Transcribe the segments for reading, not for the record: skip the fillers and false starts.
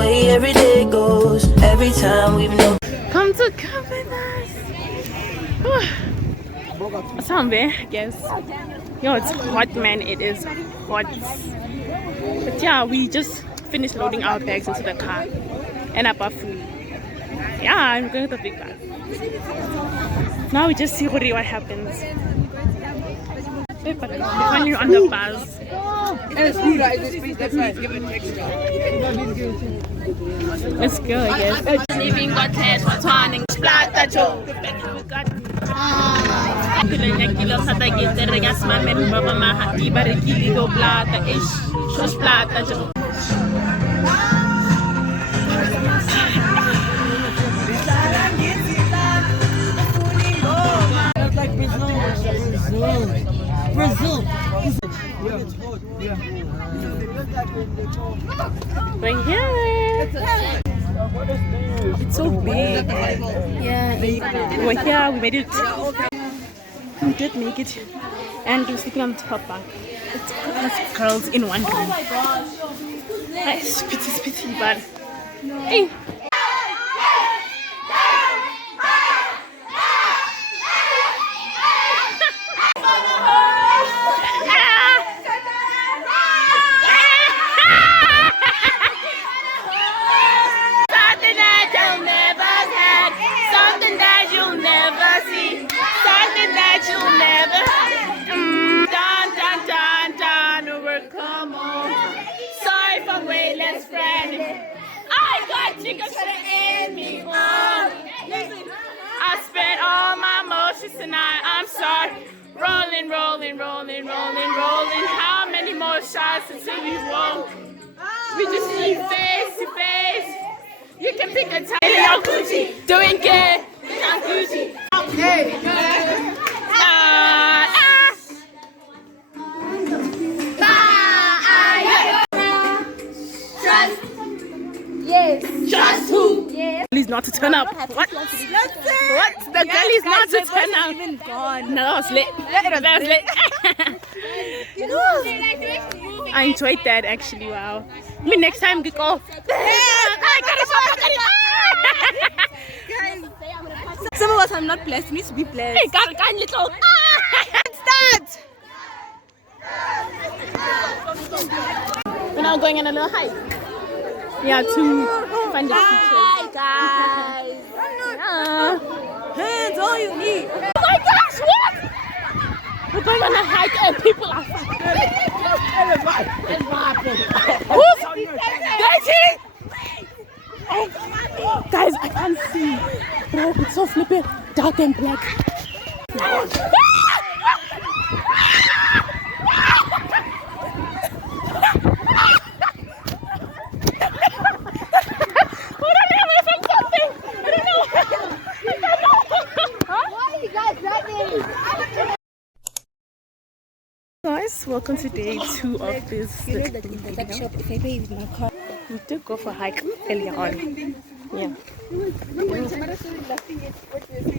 way every day goes. Every time we've known. Come to Campfire. Somewhere, I guess. Yo, it's hot, man. It is hot. But yeah, we just finished loading our bags into the car and up our food. Yeah, I'm going to the big bus. Now we just see what happens. We're finally on the bus. Let's go, I guess. Leaving got test for turning splatter joke. We got kilo sa tagit regas mamen baba mahati barikili go plata ish shos plata joke. Like Brazil. We're here. It's so big. Yeah. We're here. We made it. We did make it. And we're sleeping on the top bunk. It's us girls in one room. Oh my god. It's pity, but hey. I spent all my emotions tonight. I'm sorry. Rolling. How many more shots until we won't? We just need face to face. You can pick a title. Gucci. Doing good. I'm Gucci. Hey. Yes. Just who? Yes. He's not to turn up. What? The girl is not to turn up. Even gone. No, that was lit. That was lit. I enjoyed that actually. Wow. I mean, next time we go. Some of us are not blessed. We need to be blessed. Hey, God, little. Start. We're now going on a little hike. Yeah, to find the teachers. Hi guys. Hands all you need. Oh my gosh, what? We're going on a hike and people are fucking. Who's Boity? Oh, guys, I can't see. Bro, it's so flippy, dark and black. Guys, welcome to day 2 of this little video. We did go for a hike earlier on. Yeah.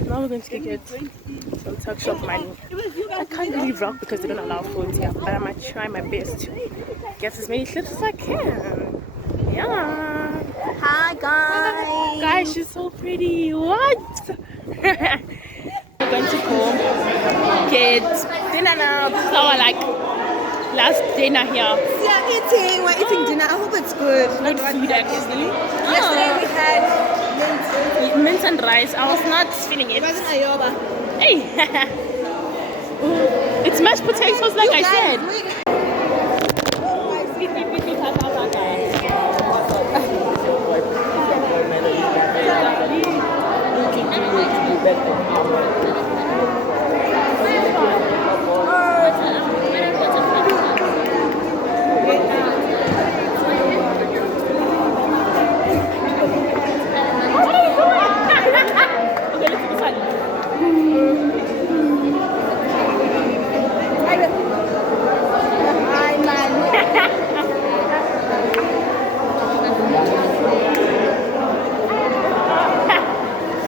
Now we're going to get some tuck shop money. I can't really vlog because they don't allow phones here, but I might try my best to get as many clips as I can. Yeah. Hi guys. Guys, she's so pretty. What? We're going to go get dinner now. This is our last dinner here. Yeah, we're eating dinner. I hope it's good. Good food actually. Yesterday we had Mince and rice. I was not feeling it. It wasn't ayoba. Hey. It's mashed potatoes like I said.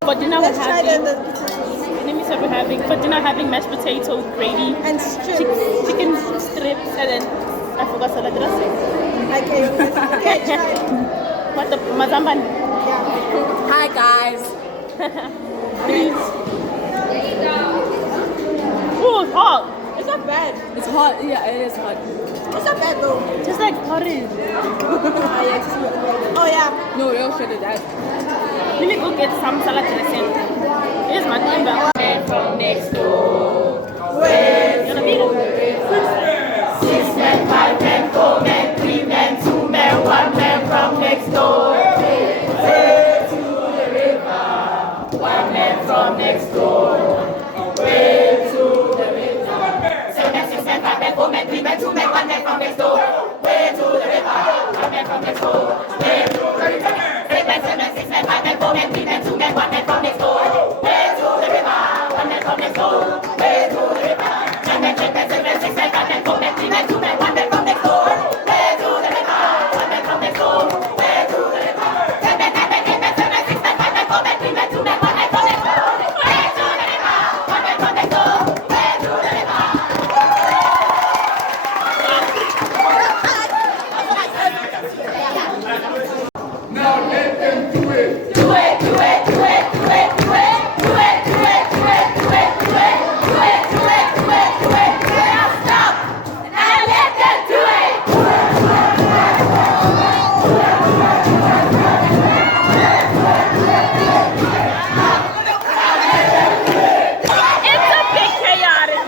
For dinner we're having mashed potato gravy And chicken strips, and then I forgot salad dressing. Okay. What the Mazamban. Hi guys. Please. Oh, it's hot. It's not bad. It's hot. Yeah, it is hot. It's not bad though. Just like porridge. Oh yeah. No, you should do that. Let me go get some salad dressing. Here's my timber. From next door. Where? Gonna be 6 men, 5 men, 4 men, 3 men, 2 men, 1 man from next door. Way to the river. 1 man from next door. Way to the river. 7 men, 6 men, 5 men, 4 men, 3 men, 2 men, 1 man from next door. Way to the river. 1 man from next door. Way to the river. 7 men, 6 men, 5 men, 4 men, 3 men, 2 men, 1 man from next door. Way to the river. 1 man from next door. Way to the river. 10 men, 7 men, 6 men, 5 men, 4 men, 3 men, 2 men, 1 man from next door. Way to the river. 1 man from next door. Way to the river. 10 men, 9 men, 8 men, 7 men, 6 men, 5 men, 4 men, 3 men, 2 men, 1 man from next door. Way to the river. 1 man from next door. Way to the river. Now let them do it. Do it, do it, do it, do it, do it, do it, do it, do it, do it, do it, do it, do it, do it, do it, do it. Now stop and let them do it. It's a bit chaotic.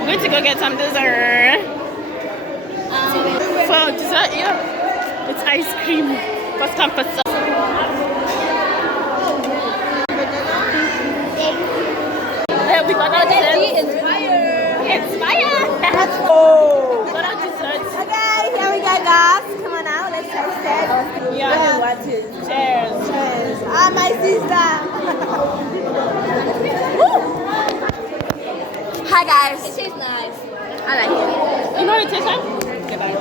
We're going to go get some dessert. For dessert, yeah. It's ice cream. First come, first serve. Yeah, we got our dessert. Inspire! Oh. We got our dessert. Okay, here we go, guys. Come on now, let's taste it. Yeah. What is? Cheers. Cheers. Ah, my sister. Hi guys. It tastes nice. I like it. You know what it tastes like? Okay, bye.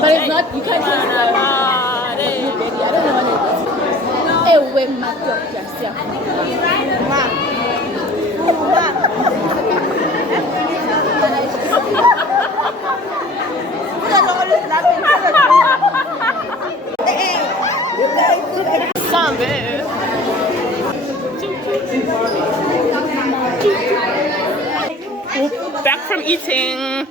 But it's not, you can't taste it. I don't know what it is. Hey, wait, my God, yes, yeah. Zombie. Back from eating.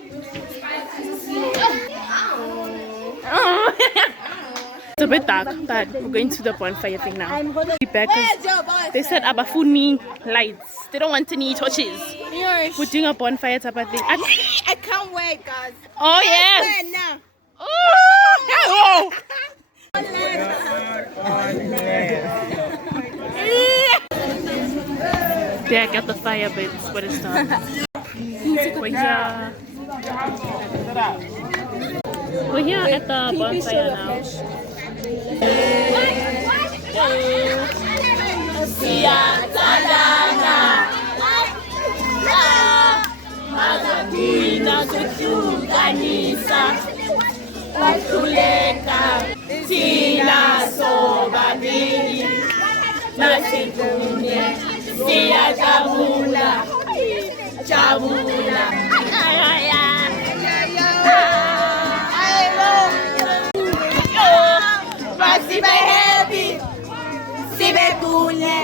It's a bit dark, but we're going to the bonfire thing now. Be back 'cause they set up a funny lights. They don't want any torches. We're doing a bonfire type of thing. I can't wait, guys. Oh yes. Now. Oh. Yeah, I got the fire bits, but it's done. We're here at the bonfire now. Sibe happy, sibe kunye,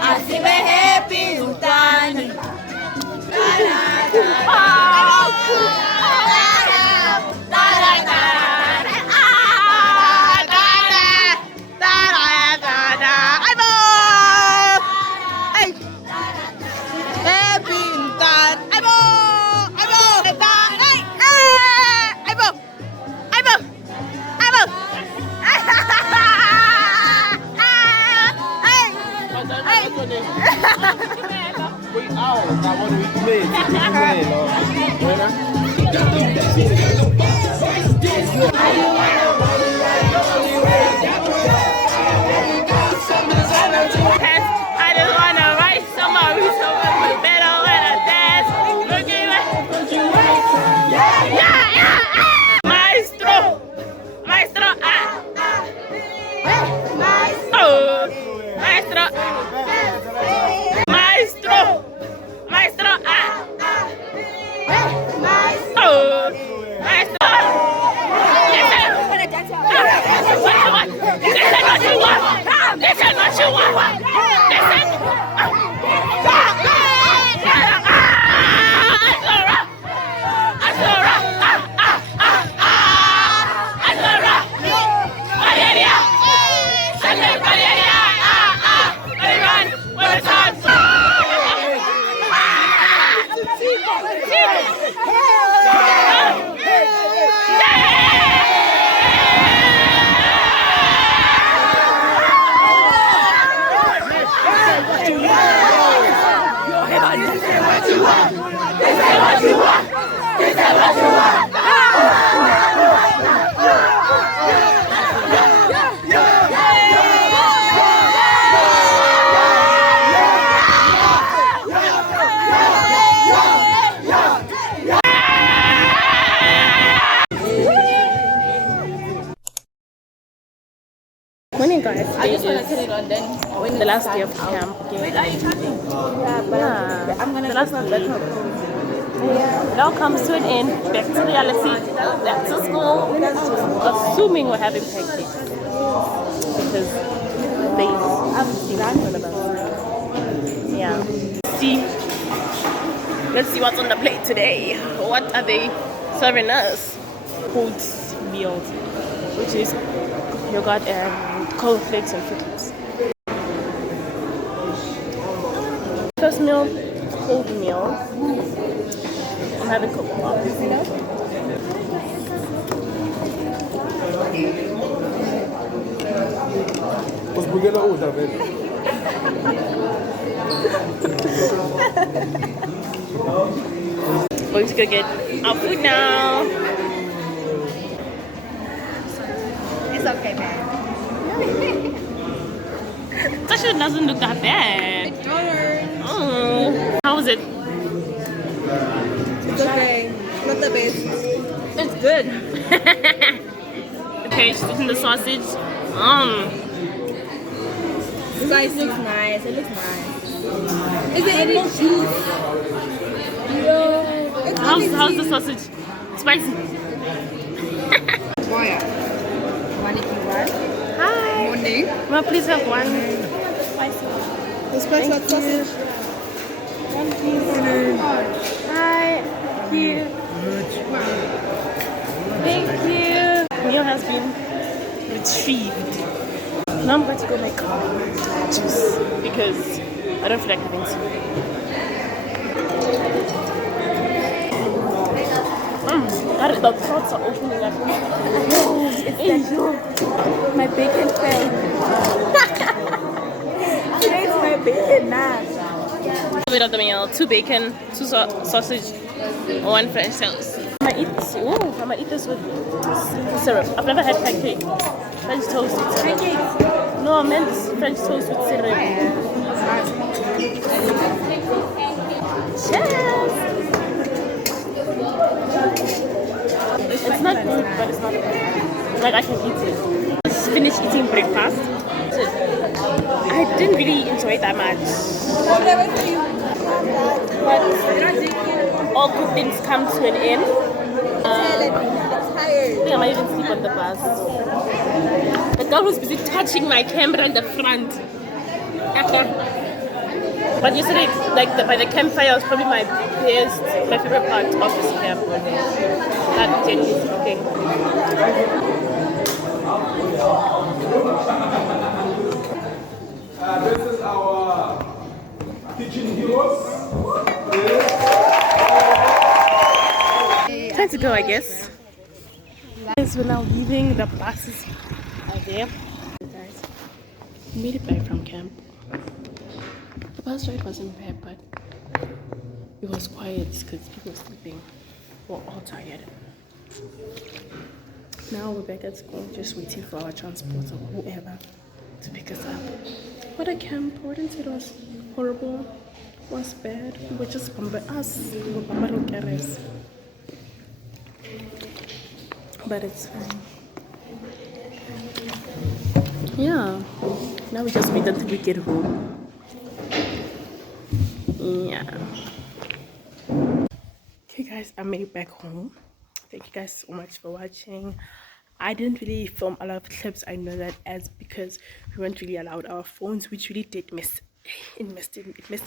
asibe happy utani. Happy utani. I just wanna write some more resources better when I dance. Looking like yeah. Maestro, maestro, oh, maestro, maestro, maestro, oh, maestro. This is what you want. This is what you want. This is. Morning, guys. I just want to tell it on then. When the last day of camp. Wait, are you chatting? Yeah, but I'm gonna the last day. It all comes to an end. Back to reality. Back to school. Assuming we're having pancakes because they yeah. Let's see what's on the plate today. What are they serving us? Food meals, which is yogurt and cornflakes and fruit loops. First meal, cold meal. I'm having cocoa. Going to go get our food now. It's okay, man. Tasha doesn't look that bad. Oh, how is it? It's okay. Not the best. It's good. Okay, she's eating the sausage. The slice looks nice. It looks nice. Is there any juice? How's the sausage? Spicy. Boy, want it you want? Hi. Morning. Ma, please have one spicy. The spicy sausage. One piece. Hi. Thank you. Thank you. Meal has been retrieved. Now I'm going to go make juice because I don't feel like having tea. The throats are opening up. My bacon fell. Today's my bacon now. Bit of the meal: 2 bacon, 2 sausage, 1 French toast. I'm gonna eat this with syrup. I've never had pancake. French toast with syrup. Pancakes? No, I meant French toast with syrup. Cheers! It's not good, but it's not bad. Like I can eat it. Just finished eating breakfast. I didn't really enjoy it that much. But all good things come to an end. I think I might even sleep on the bus. The girl was busy touching my camera in the front. But yesterday, by the campfire was probably my favorite part of this camp. That generally speaking. This is our kitchen heroes. Time to go, I guess. Guys, we're now leaving. The buses are there. Guys, we made it back from camp. The bus ride wasn't bad, but it was quiet because people were sleeping. We're all tired. Now we're back at school, just waiting for our transport or whoever to pick us up. What a camp! I wouldn't say it was horrible. It was bad. We were just bumping us. We were bumping carrots. But it's fine. Yeah. Now we just wait until we get home. Yeah. Okay guys, I made it back home. Thank you guys so much for watching. I didn't really film a lot of clips, I know that, as because we weren't really allowed our phones, which really did messed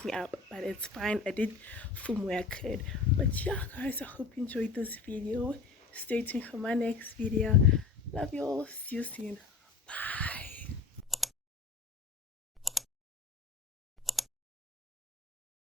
me up, but it's fine. I did film where I could. But yeah guys, I hope you enjoyed this video. Stay tuned for my next video. Love you all. See you soon. Bye.